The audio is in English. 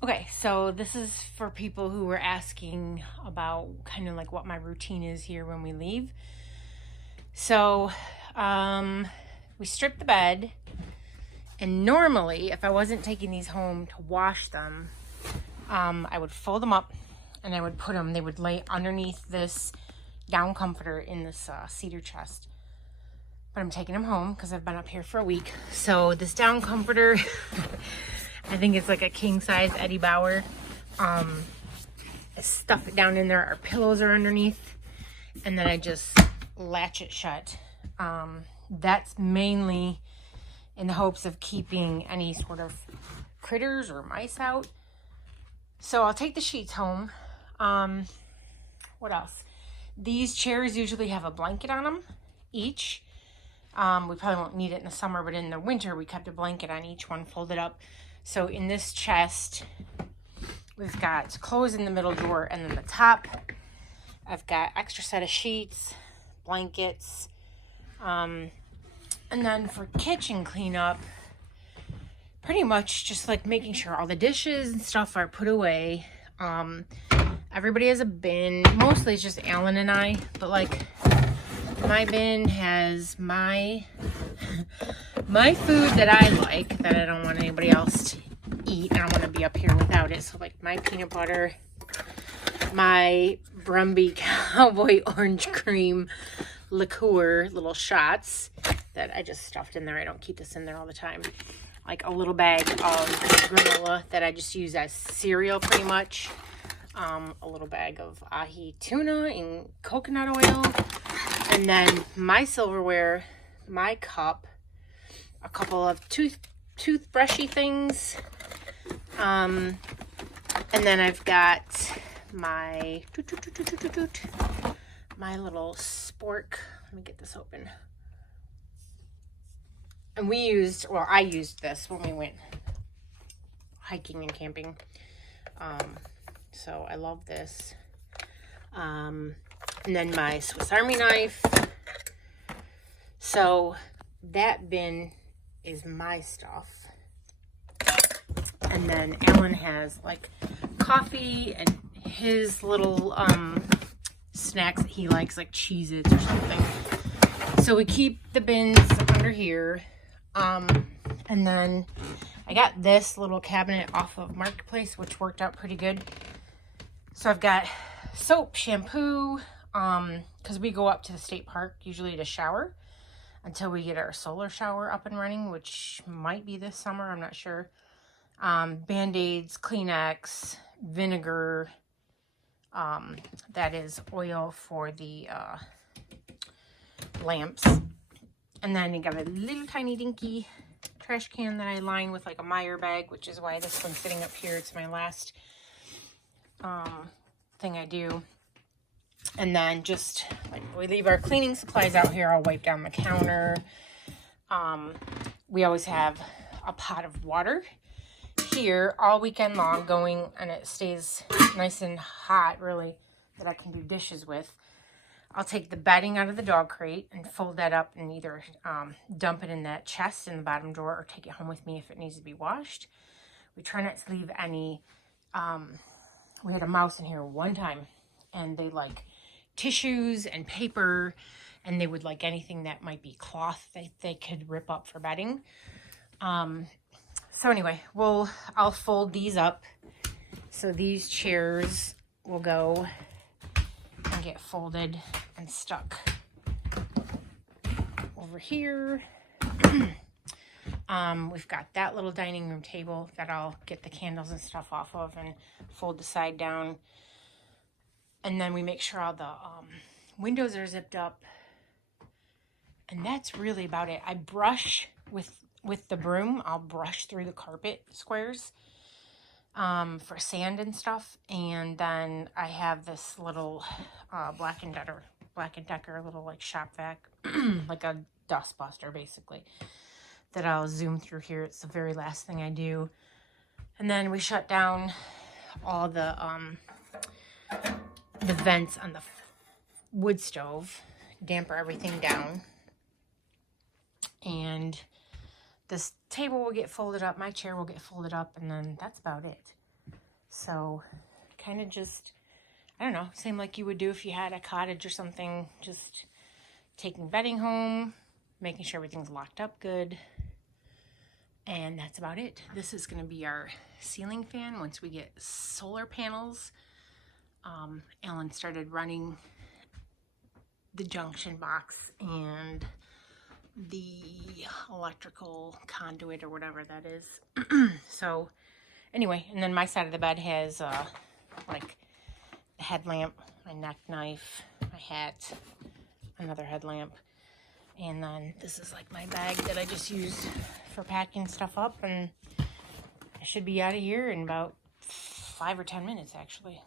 Okay, so this is for people who were asking about kind of like what my routine is here when we leave. So, we strip the bed, and normally, if I wasn't taking these home to wash them, I would fold them up and I would put them, they would lay underneath this down comforter in this cedar chest. But I'm taking them home because I've been up here for a week. So, this down comforter, I think it's like a king size Eddie Bauer. I stuff it down in there. Our pillows are underneath, and then I just latch it shut. That's mainly in the hopes of keeping any sort of critters or mice out. So I'll take the sheets home. What else? These chairs usually have a blanket on them each. We probably won't need it in the summer, but in the winter we kept a blanket on each one folded up. So in this chest, we've got clothes in the middle drawer, and then the top, I've got extra set of sheets, blankets, and then for kitchen cleanup, pretty much just like making sure all the dishes and stuff are put away. Everybody has a bin. Mostly it's just Alan and I, but like my bin has my food that I like that I don't want anybody else to eat. I don't want to be up here without it. So like my peanut butter, my Brumby Cowboy orange cream liqueur little shots that I just stuffed in there. I don't keep this in there all the time. Like a little bag of granola that I just use as cereal pretty much. A little bag of ahi tuna and coconut oil. And then my silverware, my cup, a couple of toothbrushy things. And then I've got my little spork. Let me get this open. And I used this when we went hiking and camping. So I love this. And then my Swiss Army knife. So that bin is my stuff. And then Alan has like coffee and his little snacks that he likes, like Cheez-Its or something. So we keep the bins under here. And then I got this little cabinet off of Marketplace, which worked out pretty good. So I've got soap, shampoo, because we go up to the state park usually to shower until we get our solar shower up and running, which might be this summer, I'm not sure. Band-Aids, Kleenex, vinegar, that is oil for the lamps. And then I got a little tiny dinky trash can that I line with like a Meyer bag, which is why this one's sitting up here. It's my last thing I do. And then just like we leave our cleaning supplies out here, I'll wipe down the counter. We always have a pot of water here all weekend long going, and it stays nice and hot really, that I can do dishes with. I'll take the bedding out of the dog crate and fold that up and either dump it in that chest in the bottom drawer or take it home with me if it needs to be washed. We try not to leave any, we had a mouse in here one time, and they like tissues and paper, and they would like anything that might be cloth they could rip up for bedding. So anyway, I'll fold these up. So these chairs will go and get folded and stuck over here. We've got that little dining room table that I'll get the candles and stuff off of and fold the side down. And then we make sure all the windows are zipped up. And that's really about it. I brush with the broom. I'll brush through the carpet squares for sand and stuff. And then I have this little Black & Decker little like shop vac, like a dust buster basically, that I'll zoom through here. It's the very last thing I do. And then we shut down all the vents on the wood stove, damper everything down. And this table will get folded up, my chair will get folded up, and then that's about it. So kind of just, I don't know, same like you would do if you had a cottage or something, just taking bedding home, making sure everything's locked up good. And that's about it. This is going to be our ceiling fan once we get solar panels. Alan started running the junction box and the electrical conduit or whatever that is. So anyway, and then my side of the bed has like a headlamp, my neck knife, my hat, another headlamp. And then this is like my bag that I just used for packing stuff up, and I should be out of here in about 5 or 10 minutes actually.